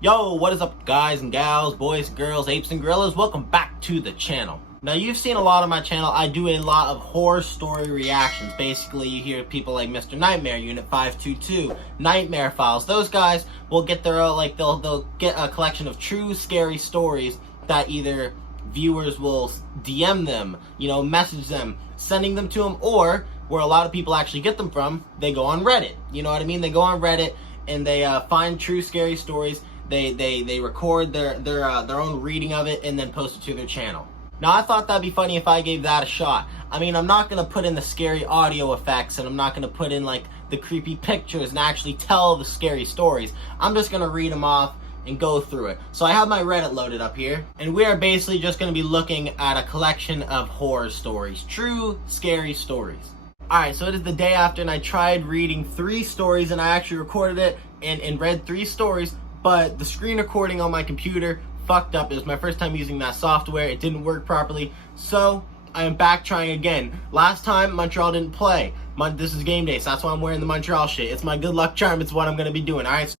Yo, what is up guys and gals, boys, girls, apes and gorillas? Welcome back to the channel. Now you've seen a lot of my channel. I do a lot of horror story reactions. Basically you hear people like Mr. Nightmare, Unit 522, Nightmare Files. Those guys will get their they'll get a collection of true scary stories that either viewers will DM them, message them, sending them to them, or where a lot of people actually get them from, they go on Reddit. You know what I mean? They go on Reddit and they find true scary stories. They record their own reading of it and then post it to their channel. Now I thought that'd be funny if I gave that a shot. I mean, I'm not gonna put in the scary audio effects and I'm not gonna put in like the creepy pictures and actually tell the scary stories. I'm just gonna read them off and go through it. So I have my Reddit loaded up here, and we are basically just gonna be looking at a collection of horror stories, true scary stories. Alright, so it is the day after and I tried reading 3 stories and I actually recorded it and read 3 stories, but the screen recording on my computer fucked up. It was my first time using that software. It didn't work properly, so I am back trying again. Last time, Montreal didn't play. This is game day, so that's why I'm wearing the Montreal shit. It's my good luck charm. It's what I'm going to be doing, alright?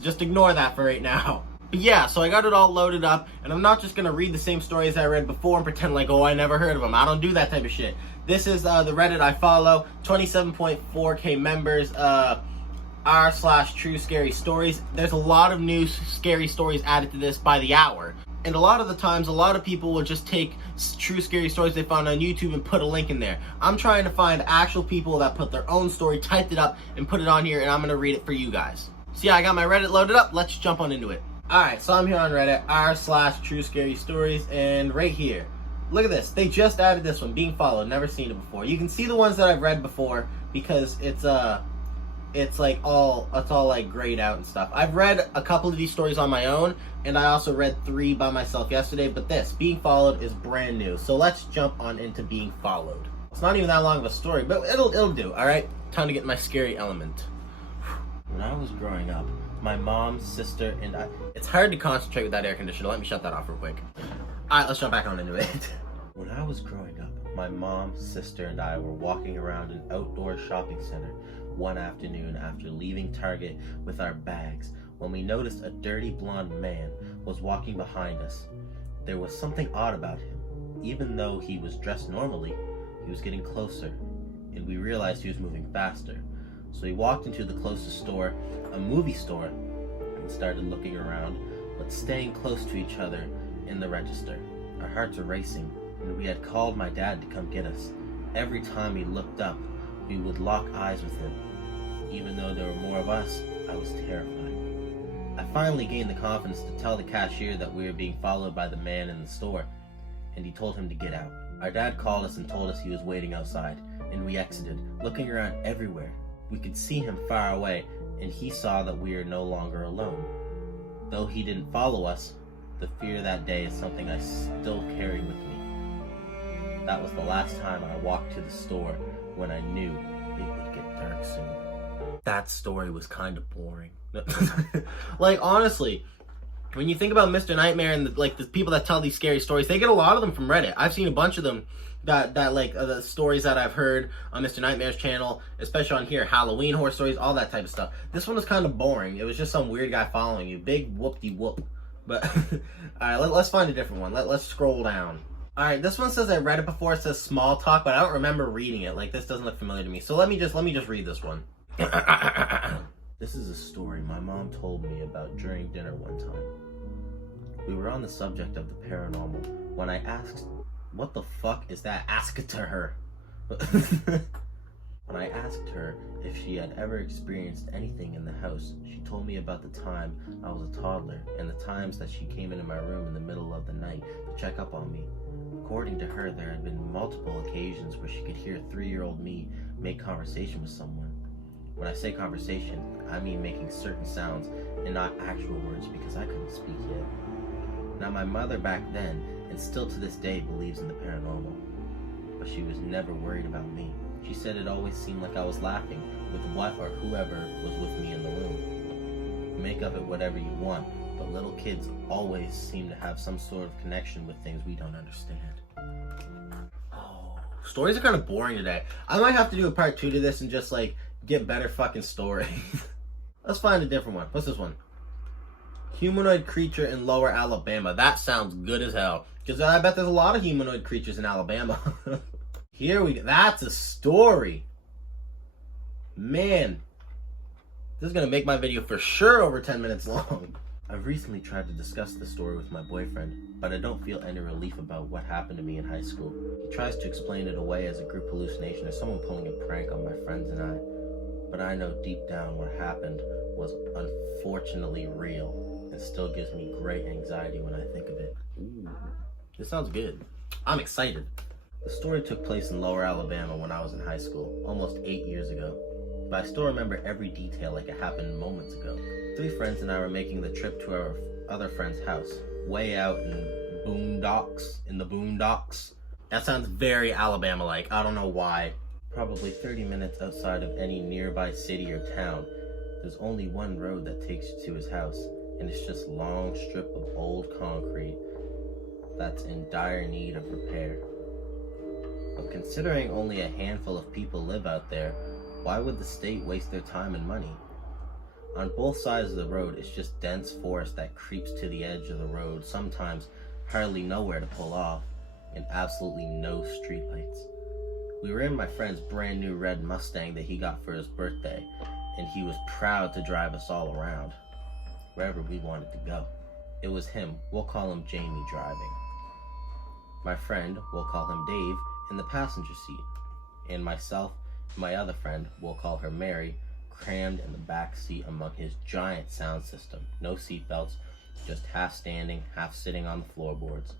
Just ignore that for right now. But yeah, so I got it all loaded up, and I'm not just going to read the same stories I read before and pretend like, oh, I never heard of them. I don't do that type of shit. This is the Reddit I follow, 27.4k members, r/true scary stories. There's a lot of new scary stories added to this by the hour. And a lot of the times, a lot of people will just take true scary stories they found on YouTube and put a link in there. I'm trying to find actual people that put their own story, typed it up, and put it on here, and I'm going to read it for you guys. So yeah, I got my Reddit loaded up. Let's jump on into it. Alright, so I'm here on Reddit, r/true scary stories, and right here, look at this. They just added this one, being followed. Never seen it before. You can see the ones that I've read before because it's all like grayed out and stuff. I've read a couple of these stories on my own, and I also read 3 by myself yesterday, but this, being followed, is brand new. So let's jump on into being followed. It's not even that long of a story, but it'll do, alright? Time to get my scary element. When I was growing up, my mom, sister, and I... It's hard to concentrate with that air conditioner. Let me shut that off real quick. Alright, let's jump back on into it. When I was growing up, my mom, sister, and I were walking around an outdoor shopping center one afternoon after leaving Target with our bags when we noticed a dirty blonde man was walking behind us. There was something odd about him. Even though he was dressed normally, he was getting closer, and we realized he was moving faster. So we walked into the closest store, a movie store, and started looking around, but staying close to each other in the register. Our hearts were racing, and we had called my dad to come get us. Every time he looked up, we would lock eyes with him. Even though there were more of us, I was terrified. I finally gained the confidence to tell the cashier that we were being followed by the man in the store, and he told him to get out. Our dad called us and told us he was waiting outside, and we exited, looking around everywhere. We could see him far away, and he saw that we were no longer alone. Though he didn't follow us, the fear that day is something I still carry with me. That was the last time I walked to the store when I knew it would get dark soon. That story was kind of boring. Like, honestly, when you think about Mr. Nightmare and the people that tell these scary stories, they get a lot of them from Reddit. I've seen a bunch of them the stories that I've heard on Mr. Nightmare's channel, especially on here, Halloween horror stories, all that type of stuff. This one was kind of boring. It was just some weird guy following you. Big whoop-de-whoop. But, alright, let's find a different one. Let's scroll down. Alright, this one says I read it before. It says small talk, but I don't remember reading it. Like, this doesn't look familiar to me. So let me just read this one. This is a story my mom told me about during dinner one time. We were on the subject of the paranormal when I asked, "What the fuck is that?" Ask it to her. When I asked her if she had ever experienced anything in the house, she told me about the time I was a toddler and the times that she came into my room in the middle of the night to check up on me. According to her, there had been multiple occasions where she could hear 3-year-old me make conversation with someone. When I say conversation, I mean making certain sounds and not actual words because I couldn't speak yet. Now, my mother back then, and still to this day, believes in the paranormal, but she was never worried about me. She said it always seemed like I was laughing with what or whoever was with me in the room. Make of it whatever you want, but little kids always seem to have some sort of connection with things we don't understand. Oh, stories are kind of boring today. I might have to do a part 2 to this and just like get better fucking stories. Let's find a different one. What's this one? Humanoid creature in Lower Alabama. That sounds good as hell. Because I bet there's a lot of humanoid creatures in Alabama. Here we go. That's a story. Man. This is going to make my video for sure over 10 minutes long. I've recently tried to discuss this story with my boyfriend, but I don't feel any relief about what happened to me in high school. He tries to explain it away as a group hallucination or someone pulling a prank on my friends and I. But I know deep down what happened was unfortunately real and still gives me great anxiety when I think of it. Ooh, this sounds good. I'm excited. The story took place in Lower Alabama when I was in high school, almost 8 years ago. But I still remember every detail like it happened moments ago. 3 friends and I were making the trip to our other friend's house, way out in the boondocks. That sounds very Alabama-like. I don't know why. Probably 30 minutes outside of any nearby city or town. There's only one road that takes you to his house, and it's just a long strip of old concrete that's in dire need of repair. But considering only a handful of people live out there, why would the state waste their time and money? On both sides of the road, it's just dense forest that creeps to the edge of the road, sometimes hardly nowhere to pull off, and absolutely no streetlights. We were in my friend's brand new red Mustang that he got for his birthday, and he was proud to drive us all around, wherever we wanted to go. It was him, we'll call him Jamie, driving. My friend, we'll call him Dave, in the passenger seat, and myself, my other friend, we'll call her Mary, crammed in the back seat among his giant sound system. No seatbelts, just half standing, half sitting on the floorboards.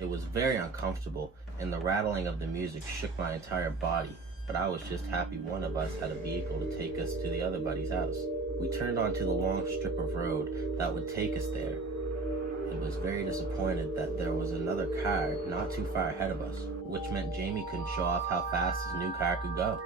It was very uncomfortable, and the rattling of the music shook my entire body, but I was just happy one of us had a vehicle to take us to the other buddy's house. We turned onto the long strip of road that would take us there, and was very disappointed that there was another car not too far ahead of us, which meant Jamie couldn't show off how fast his new car could go.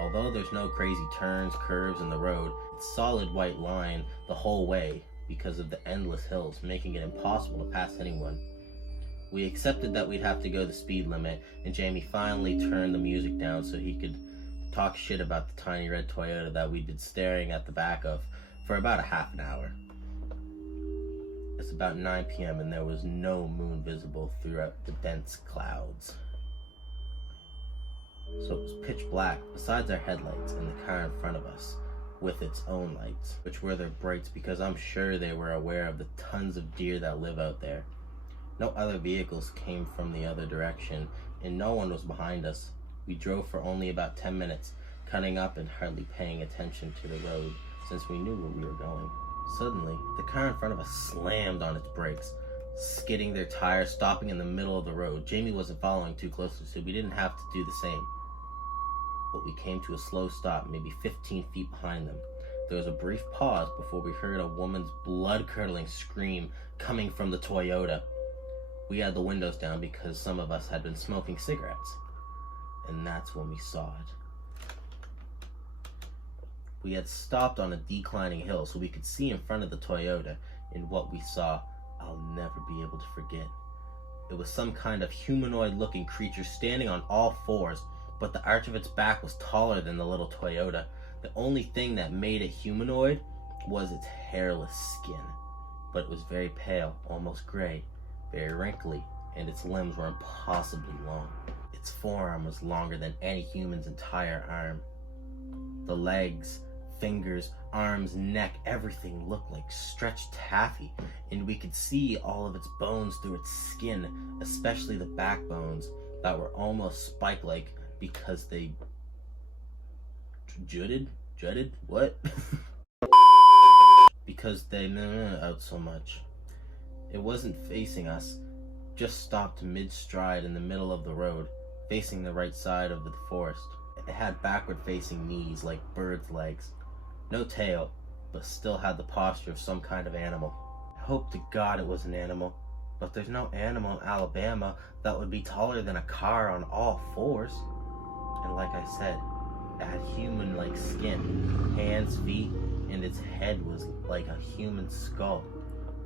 Although there's no crazy turns, curves in the road, it's solid white line the whole way because of the endless hills, making it impossible to pass anyone. We accepted that we'd have to go the speed limit, and Jamie finally turned the music down so he could talk shit about the tiny red Toyota that we'd been staring at the back of for about a half an hour. It's about 9 p.m. and there was no moon visible throughout the dense clouds. So it was pitch black besides our headlights and the car in front of us with its own lights, which were their brights because I'm sure they were aware of the tons of deer that live out there. No other vehicles came from the other direction and no one was behind us. We drove for only about 10 minutes, cutting up and hardly paying attention to the road since we knew where we were going. Suddenly, the car in front of us slammed on its brakes, skidding their tires, stopping in the middle of the road. Jamie wasn't following too closely, so we didn't have to do the same. But we came to a slow stop, maybe 15 feet behind them. There was a brief pause before we heard a woman's blood-curdling scream coming from the Toyota. We had the windows down because some of us had been smoking cigarettes. And that's when we saw it. We had stopped on a declining hill so we could see in front of the Toyota, and what we saw, I'll never be able to forget. It was some kind of humanoid-looking creature standing on all fours, but the arch of its back was taller than the little Toyota. The only thing that made it humanoid was its hairless skin, but it was very pale, almost gray, very wrinkly, and its limbs were impossibly long. Its forearm was longer than any human's entire arm. The legs, fingers, arms, neck, everything looked like stretched taffy, and we could see all of its bones through its skin, especially the backbones that were almost spike-like because they jutted? What? Because they out so much. It wasn't facing us, just stopped mid-stride in the middle of the road, facing the right side of the forest. It had backward-facing knees like birds' legs. No tail, but still had the posture of some kind of animal. I hope to God it was an animal, but there's no animal in Alabama that would be taller than a car on all fours. And like I said, it had human-like skin, hands, feet, and its head was like a human skull.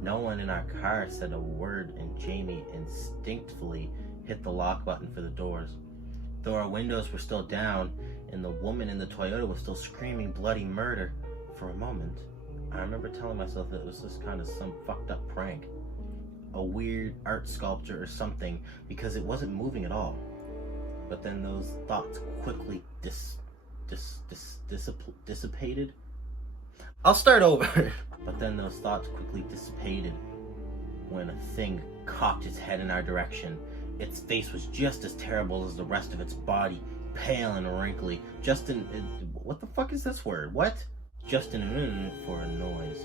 No one in our car said a word, and Jamie instinctively hit the lock button for the doors. Though our windows were still down, and the woman in the Toyota was still screaming bloody murder, For a moment, I remember telling myself that it was just kind of some fucked up prank. A weird art sculpture or something, because it wasn't moving at all. But then those thoughts quickly dissipated. I'll start over. But then those thoughts quickly dissipated when a thing cocked its head in our direction. Its face was just as terrible as the rest of its body, pale and wrinkly. What the fuck is this word? What? Just for a noise.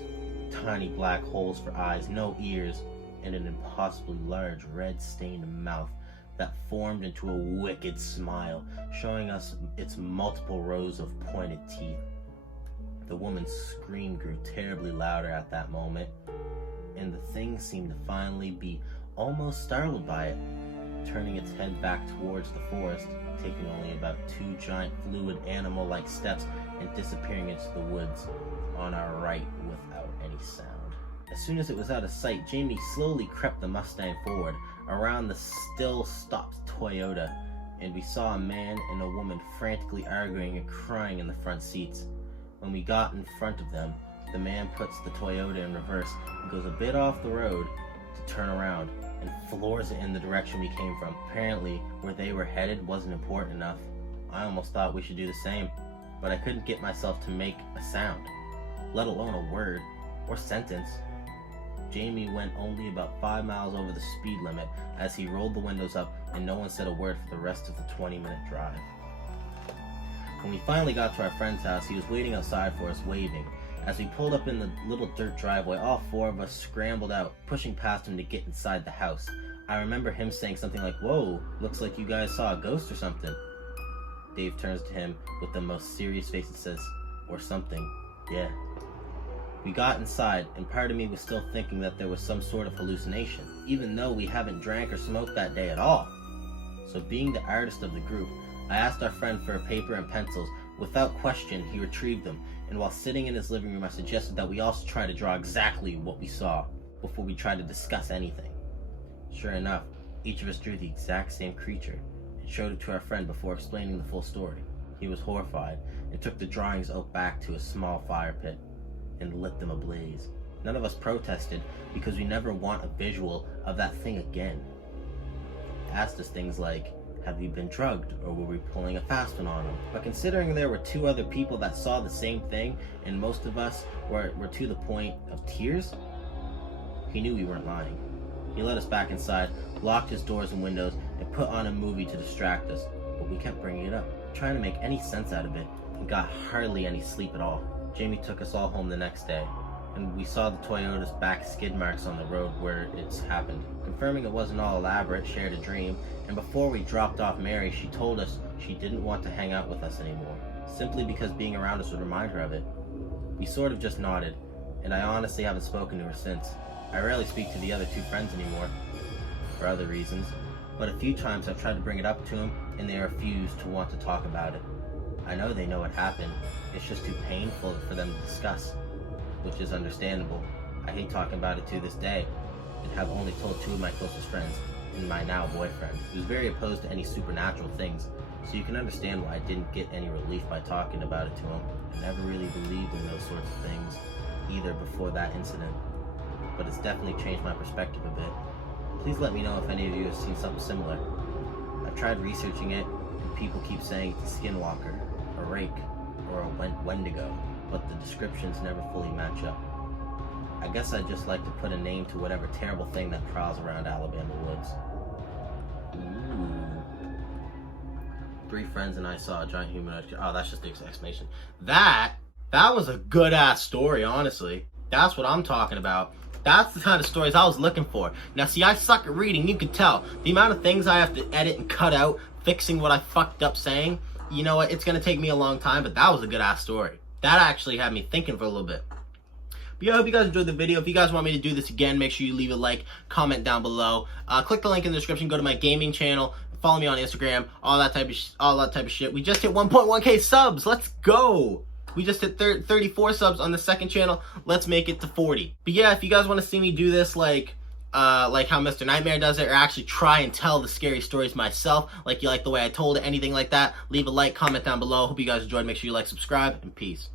Tiny black holes for eyes, no ears, and an impossibly large red-stained mouth that formed into a wicked smile, showing us its multiple rows of pointed teeth. The woman's scream grew terribly louder at that moment, and the thing seemed to finally be almost startled by it, turning its head back towards the forest, taking only about 2 giant fluid animal-like steps and disappearing into the woods on our right without any sound. As soon as it was out of sight, Jamie slowly crept the Mustang forward around the still-stopped Toyota, and we saw a man and a woman frantically arguing and crying in the front seats. When we got in front of them, the man puts the Toyota in reverse and goes a bit off the road to turn around and floors it in the direction we came from. Apparently, where they were headed wasn't important enough. I almost thought we should do the same, but I couldn't get myself to make a sound, let alone a word or sentence. Jamie went only about 5 miles over the speed limit as he rolled the windows up, and no one said a word for the rest of the 20-minute drive. When we finally got to our friend's house, he was waiting outside for us, waving. As we pulled up in the little dirt driveway, all 4 of us scrambled out, pushing past him to get inside the house. I remember him saying something like, "Whoa, looks like you guys saw a ghost or something." Dave turns to him with the most serious face and says, "Or something, yeah." We got inside, and part of me was still thinking that there was some sort of hallucination, even though we haven't drank or smoked that day at all. So being the artist of the group, I asked our friend for a paper and pencils. Without question, he retrieved them, and while sitting in his living room, I suggested that we also try to draw exactly what we saw before we tried to discuss anything. Sure enough, each of us drew the exact same creature and showed it to our friend before explaining the full story. He was horrified and took the drawings out back to a small fire pit and lit them ablaze. None of us protested because we never want a visual of that thing again. He asked us things like, have we been drugged, or were we pulling a fast one on him? But considering there were 2 other people that saw the same thing, and most of us were to the point of tears, he knew we weren't lying. He let us back inside, locked his doors and windows, and put on a movie to distract us, but we kept bringing it up, trying to make any sense out of it, and got hardly any sleep at all. Jamie took us all home the next day, and we saw the Toyota's back skid marks on the road where it's happened. Confirming it wasn't all elaborate, shared a dream, and before we dropped off Mary, she told us she didn't want to hang out with us anymore, simply because being around us would remind her of it. We sort of just nodded, and I honestly haven't spoken to her since. I rarely speak to the other 2 friends anymore, for other reasons, but a few times I've tried to bring it up to them, and they refuse to want to talk about it. I know they know what happened, it's just too painful for them to discuss, which is understandable. I hate talking about it to this day, and have only told 2 of my closest friends, and my now boyfriend, who's very opposed to any supernatural things, so you can understand why I didn't get any relief by talking about it to him. I never really believed in those sorts of things, either before that incident, but it's definitely changed my perspective a bit. Please let me know if any of you have seen something similar. I've tried researching it, and people keep saying it's a skinwalker, a rake, or a wendigo, but the descriptions never fully match up. I guess I'd just like to put a name to whatever terrible thing that prowls around Alabama woods. Ooh. 3 friends and I saw a giant humanoid. Oh, that's just the explanation. That was a good ass story, honestly. That's what I'm talking about. That's the kind of stories I was looking for. Now, see, I suck at reading. You can tell. The amount of things I have to edit and cut out, fixing what I fucked up saying. You know what? It's going to take me a long time, but that was a good ass story. That actually had me thinking for a little bit. But yeah, I hope you guys enjoyed the video. If you guys want me to do this again, make sure you leave a like, comment down below. Click the link in the description. Go to my gaming channel. Follow me on Instagram. All that type of shit. We just hit 1.1k subs. Let's go. We just hit 34 subs on the second channel. Let's make it to 40. But yeah, if you guys want to see me do this like how Mr. Nightmare does it, or actually try and tell the scary stories myself, like you like the way I told it, anything like that, leave a like, comment down below. Hope you guys enjoyed. Make sure you like, subscribe, and peace.